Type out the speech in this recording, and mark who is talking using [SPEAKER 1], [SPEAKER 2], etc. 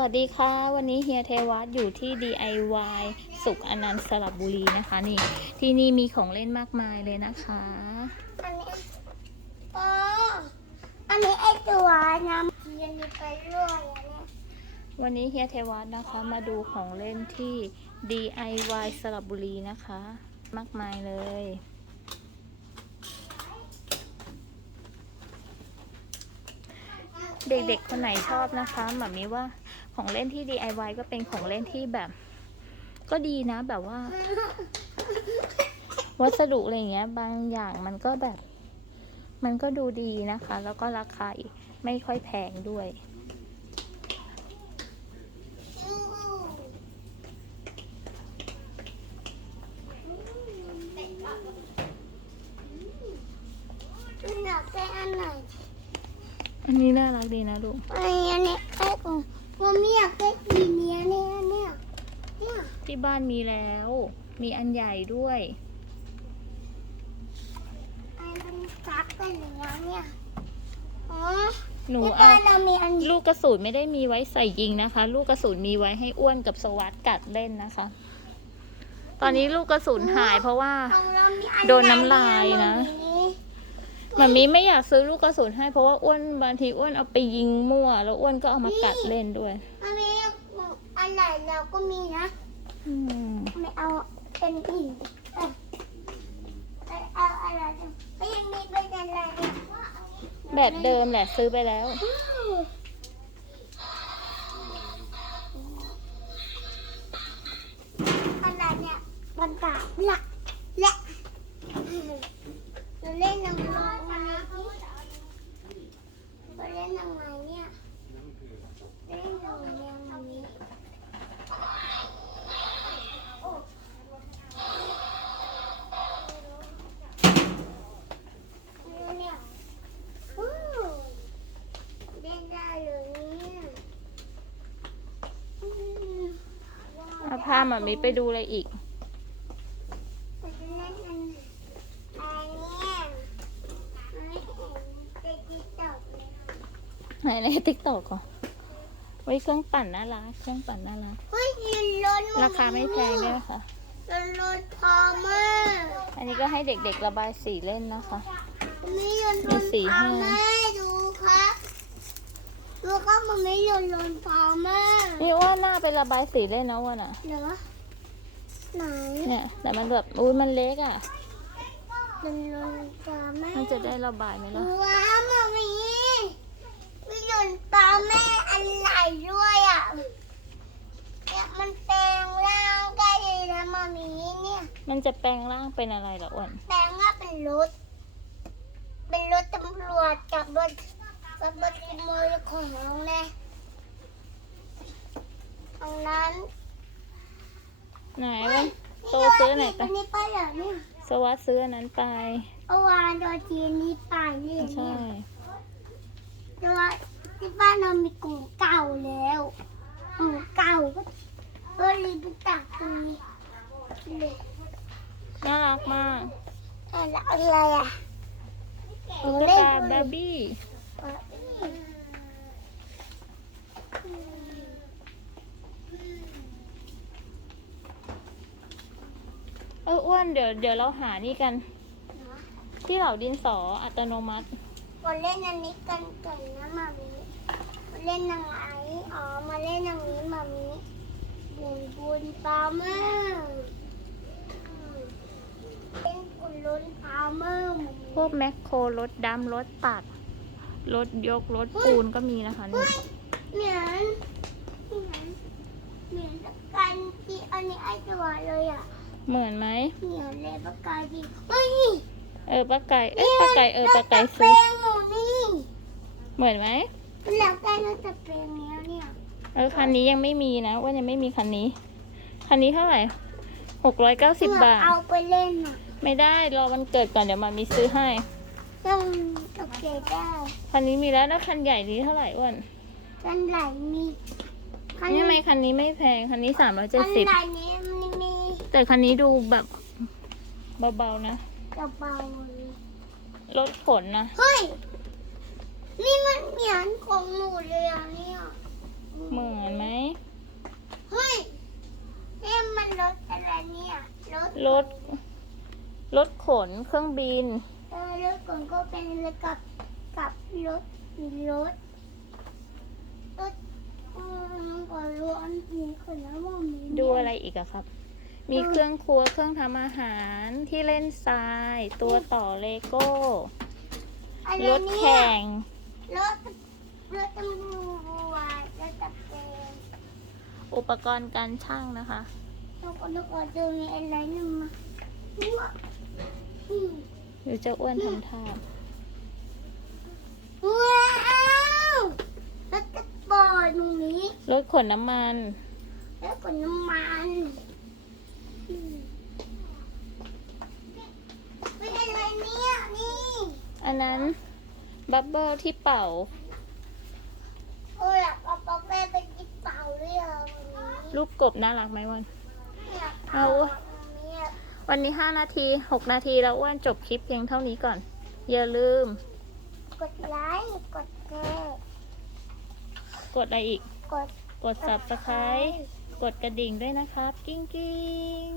[SPEAKER 1] วัสดีค่ะ วันนี้เฮียเทวัตอยู่ที่ DIY สุขอนันต์สระบุรีนะคะนี่ ที่นี่มีของเล่นมากมายเลยนะคะ
[SPEAKER 2] อันนี้อ๋ออันนี้ไอตัวน้ำเทียนมีไปเรื่อยอันเนี้ย
[SPEAKER 1] วันนี้เฮียเทวัตนะคะมาดูของเล่นที่ DIY สระบุรีนะคะ มากมายเลยเด็กๆ คนไหนชอบนะคะหมามีว่า ของเล่นที่ DIY ก็เป็นของเล่นที่แบบ ก็ดีนะแบบว่า วัสดุอะไรอย่างเงี้ย บางอย่างมันก็แบบ มันก็ดูดีนะคะ แล้วก็ราคาอีกไม่ค่อยแพงด้วย
[SPEAKER 2] อืมอยากได้อันไหน
[SPEAKER 1] อันนี้น่ารักดีนะลูก
[SPEAKER 2] อันนี้อันนี้ไอ้ของผมไม่อยากได้สีเนี้ยเนี่ยเนี่ยเนี่ย
[SPEAKER 1] ที่บ้านมีแล้ว มีอันใหญ่ด้วย
[SPEAKER 2] ไอ้มันซักกันอย่างเงี้ยเนี่ยอ๋อ
[SPEAKER 1] หนู
[SPEAKER 2] ที่
[SPEAKER 1] เอา
[SPEAKER 2] บ้านเรามีอัน
[SPEAKER 1] ลูกกระสุนไม่ได้มีไว้ใส่ยิงนะคะ ลูกกระสุนมีไว้ให้อ้วนกับสวัสดกัดเล่นนะคะ ตอนนี้ลูกกระสุนหายเพราะว่า
[SPEAKER 2] ของเรามีอัน
[SPEAKER 1] โดนน้ำลายนะ
[SPEAKER 2] ใหญ่เนี่ย
[SPEAKER 1] มันมีไม่อยากซื้อลูกกระสุนให้เพราะว่าอ้วนบางทีอ้วนเอาไปยิงมั่ว แล้วอ้วนก็เอามากัดเล่นด้วย
[SPEAKER 2] มันมีอันไหนเราก็มีนะ
[SPEAKER 1] อืม
[SPEAKER 2] ไม่เอาเป็นหินเออเอาเอาอะไรเนี่ยไม่ยังมีเป็นอะไรเนี่ย
[SPEAKER 1] แบบเดิมแหละซื้อไปแล้ว
[SPEAKER 2] อะไรเนี่ยบันตาหลักและเราเล่นยังไงวันนี้เราเล่นยังไงเนี่ยเล่นยังไงเนี่ยวันนี้เนี่ยวู้เล่นได้เลยเนี่ยอืม
[SPEAKER 1] เอาพาหมามีไปดูอะไรอีก
[SPEAKER 2] เราจะเล่นอันอะไรเนี่ยไม่เห็นจะจีตกเลย
[SPEAKER 1] ไหนในติ๊กตอกก่อนไว้เครื่องปั่นน่ารักเครื่องปั่นน่ารัก
[SPEAKER 2] เฮ้ยยืนล้น
[SPEAKER 1] ราคาไม่แพงด้วยนะคะ
[SPEAKER 2] ล้นล้นพอมาก
[SPEAKER 1] อันนี้ก็ให้เด็กๆระบายสีเล่นนะคะ
[SPEAKER 2] ไม่ยืน
[SPEAKER 1] มี
[SPEAKER 2] ล้น
[SPEAKER 1] สี่
[SPEAKER 2] พอ
[SPEAKER 1] ห้า
[SPEAKER 2] มากดูครับ ดูครับมันไม่ยืนล้นพอมาก
[SPEAKER 1] นี่ว่าหน้าไประบายสีเล่นนะวันอะ
[SPEAKER 2] เหรอไหน
[SPEAKER 1] เนี่ย แต่มันแบบอุ้ยมันเล็กอะ
[SPEAKER 2] ล้นล้นพอมาก
[SPEAKER 1] มันจะได้ระบายไหมล่ะ
[SPEAKER 2] ว้าวมามีมีหล่นปลาแม่อะไรด้วยอะเนี่ยมันแปลงร่างได้เลยนะมามีเนี่ย
[SPEAKER 1] มันจะแปลงร่างเป็นอะไรเหรออ้วน
[SPEAKER 2] แปลงร่างเป็นรถ เป็นรถตำรวจกับรถ กับรถขโมยของแน่ตรงนั้น
[SPEAKER 1] ไหนวะโตซื้อไหน
[SPEAKER 2] ไป
[SPEAKER 1] ไป
[SPEAKER 2] นี่ไปเหรอเนี่ย
[SPEAKER 1] สวัสดซื้ออันนั้นไป
[SPEAKER 2] เมื่อวานโดนทีนี้ไปเนี่ย
[SPEAKER 1] ใช่
[SPEAKER 2] แต่ว่าที่บ้านเรามีกลุ่มเก่าแล้วกลุ่มเก่าก็ก็รีบไปตักตรงนี้เลย
[SPEAKER 1] น่ารักมาก
[SPEAKER 2] อะไรอะไรอะ
[SPEAKER 1] ตุ๊กตาบาร์บี้เอออ้วนเดี๋ยวเดี๋ยวเราหานี่กัน ที่เหล่าดินสออัตโนมัติ
[SPEAKER 2] มาเล่นอันนี้กันก่อนนะมามีมาเล่นยังไงอ๋อมาเล่นอย่างนี้มามีบุญบุญปลาเมอร์เล่นกุนล้นปลาเมอร์มามี
[SPEAKER 1] พวกแมคโครรถดำรถตัดรถยกรถปูนก็มีนะคะนี่
[SPEAKER 2] เหมือนเหมือนเหมือนกันที่อันนี้ไอตัวเลยอะ
[SPEAKER 1] เหมือนไหม
[SPEAKER 2] เหมือนเลยปากกาดีเฮ้ย
[SPEAKER 1] เออปลาไก่เอ้ยปลาไก่เออปลาไก่
[SPEAKER 2] รถตะ
[SPEAKER 1] ซื้อ
[SPEAKER 2] แปลงหนูนี่
[SPEAKER 1] เหมือนไหม
[SPEAKER 2] แล้วได้รถตะแปลงเนี้ยเนี่ย
[SPEAKER 1] เออคันนี้ยังไม่มีนะว่ายังไม่มีคันนี้ คันนี้เท่าไหร่หกร้อยเก้าสิบบาท
[SPEAKER 2] เอาไปเล่นอะ
[SPEAKER 1] ไม่ได้รอวันเกิดก่อนเดี๋ยวมามีซื้อให้
[SPEAKER 2] ต้องโอเคได้
[SPEAKER 1] คันนี้มีแล้วนะคันใหญ่นี้เท่าไหร่อ้วน
[SPEAKER 2] กันไหลมีคัน
[SPEAKER 1] นี่ทำไมคันนี้ไม่แพงคันนี้สามร้อยเจ็ด
[SPEAKER 2] คัน
[SPEAKER 1] สิบ
[SPEAKER 2] ไหลนี้มันมี
[SPEAKER 1] แต่คันนี้ดูแบบเบาๆนะ
[SPEAKER 2] รเป๋าร
[SPEAKER 1] ถขนนะ
[SPEAKER 2] เฮ้ย นี่มันเหมือนของหนูเลยอะเนี่ย
[SPEAKER 1] เหมือนไหม เฮ้ย นี่มันรถอะไรเนี่ย รถรถ รถขนเครื่องบิน
[SPEAKER 2] รถขนก็เป็นรถกับกับรถมีรถ รถเออน้ออันนี้คนละว่ามี
[SPEAKER 1] ดูอะไรอีกอะครับ มีเครื่องครัวเครื่องทำอาหารที่เล่นทราย ตัวต่อเลโก้
[SPEAKER 2] อะไร
[SPEAKER 1] รถ
[SPEAKER 2] เนี่ย
[SPEAKER 1] แข่ง
[SPEAKER 2] รถรถตำรวจรถตับเอง
[SPEAKER 1] อุปกรณ์การช่างนะคะ
[SPEAKER 2] แล้วก็แล้วก็ดูมีอะไรนึงมาว้าวอืม
[SPEAKER 1] หรือเจะอ้วนทำท่า
[SPEAKER 2] ว้าวรถกระบอดตรงนี้
[SPEAKER 1] รถขนน้ำมัน
[SPEAKER 2] แล้วก็น้ำมันอืม เป็นอะไรเนี่ยนี่
[SPEAKER 1] อันนั้นบับเบิลที่เป่า
[SPEAKER 2] โอ้ยอยากเอาป๊อปแม่ไปกินเปล่าเลยอะวันนี้
[SPEAKER 1] รูปกบน่ารักไหมวัน
[SPEAKER 2] อยาก
[SPEAKER 1] เอา
[SPEAKER 2] วันนี้อะ
[SPEAKER 1] วันนี้ 5 นาที 6 นาทีแล้วอ้วนจบคลิปเพียงเท่านี้ก่อน อย่าลืม
[SPEAKER 2] กดไลค์กดแชร์
[SPEAKER 1] กดอะไรอีก
[SPEAKER 2] กด
[SPEAKER 1] กด subscribe กดกระดิ่งด้วยนะครับ กิ้งกิ้ง